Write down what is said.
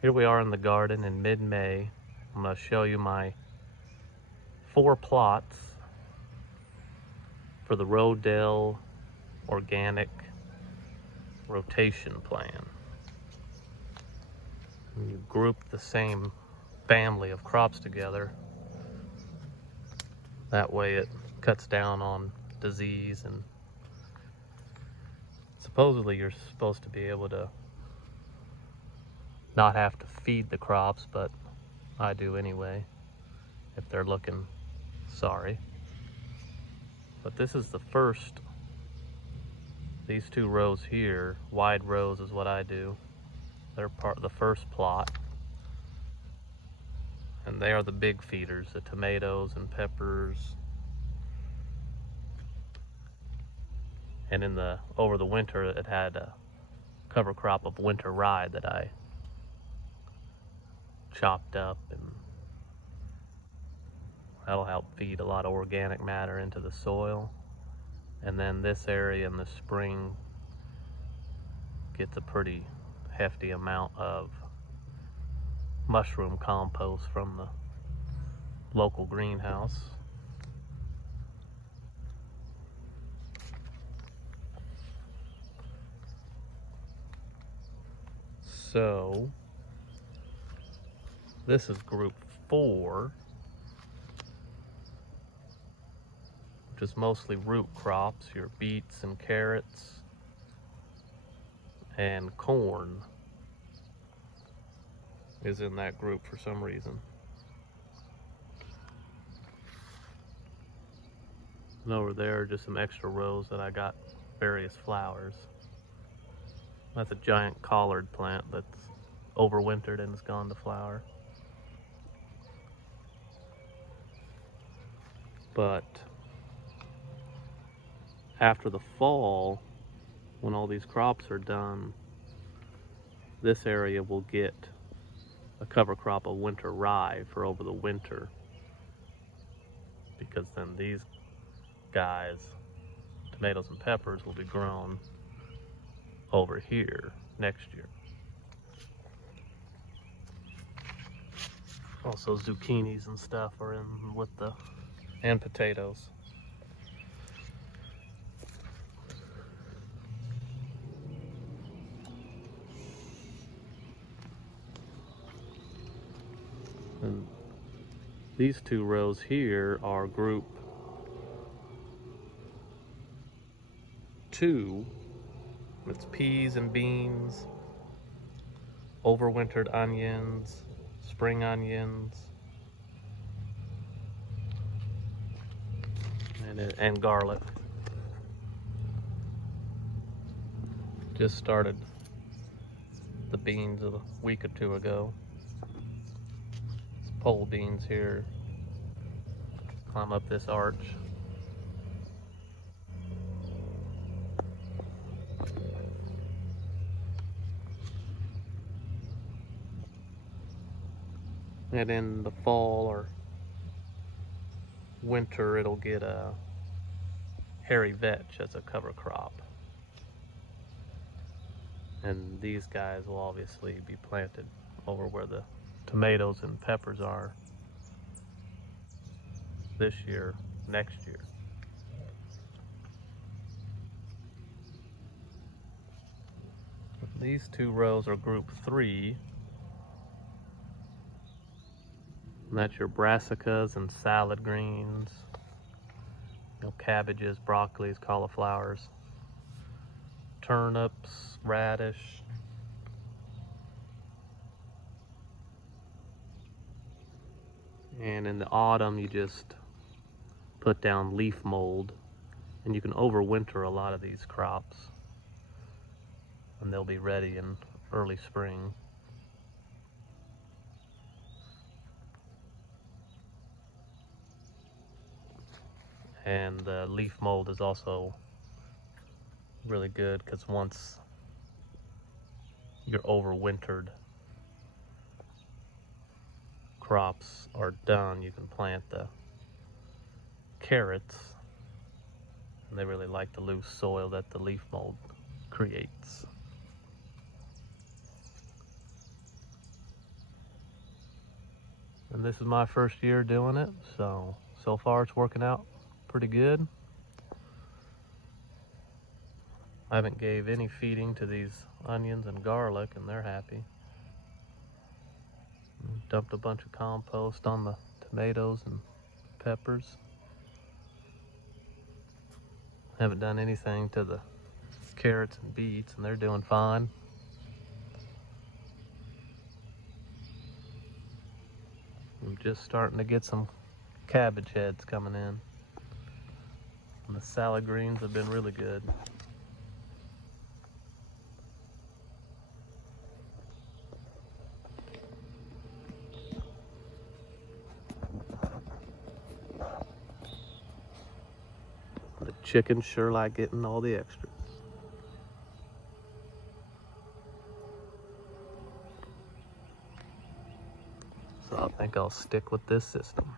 Here we are in the garden in mid-May. I'm going to show you my 4 plots for the Rodale Organic rotation plan. You group the same family of crops together. That way it cuts down on disease, and supposedly you're supposed to be able to not have to feed the crops, but I do anyway if they're looking sorry. But this is the first, these 2 rows here, wide rows is what I do. They're part of the first plot, and they are the big feeders, the tomatoes and peppers. And over the winter it had a cover crop of winter rye that I chopped up, and that'll help feed a lot of organic matter into the soil. And then this area in the spring gets a pretty hefty amount of mushroom compost from the local greenhouse. So this is group 4, which is mostly root crops, your beets and carrots and corn is in that group for some reason. And over there are just some extra rows that I got various flowers. That's a giant collard plant that's overwintered and has gone to flower. But after the fall, when all these crops are done, this area will get a cover crop of winter rye for over the winter, because then these guys, tomatoes and peppers, will be grown over here next year. Also zucchinis and stuff are in with and potatoes. And these 2 rows here are group 2. It's peas and beans, overwintered onions, spring onions, and garlic. Just started the beans a week or 2 ago. It's pole beans here. Climb up this arch. And in the fall or winter, it'll get a hairy vetch as a cover crop. And these guys will obviously be planted over where the tomatoes and peppers are this year, next year. These 2 rows are group 3. And that's your brassicas and salad greens, cabbages, broccolis, cauliflowers, turnips, radish. And in the autumn, you just put down leaf mold, and you can overwinter a lot of these crops, and they'll be ready in early spring. And the leaf mold is also really good, because once your overwintered crops are done, you can plant the carrots, and they really like the loose soil that the leaf mold creates. And this is my first year doing it, so far it's working out pretty good. I haven't gave any feeding to these onions and garlic, and they're happy. Dumped a bunch of compost on the tomatoes and peppers. Haven't done anything to the carrots and beets, and they're doing fine. I'm just starting to get some cabbage heads coming in. And the salad greens have been really good. The chickens sure like getting all the extras. So I think I'll stick with this system.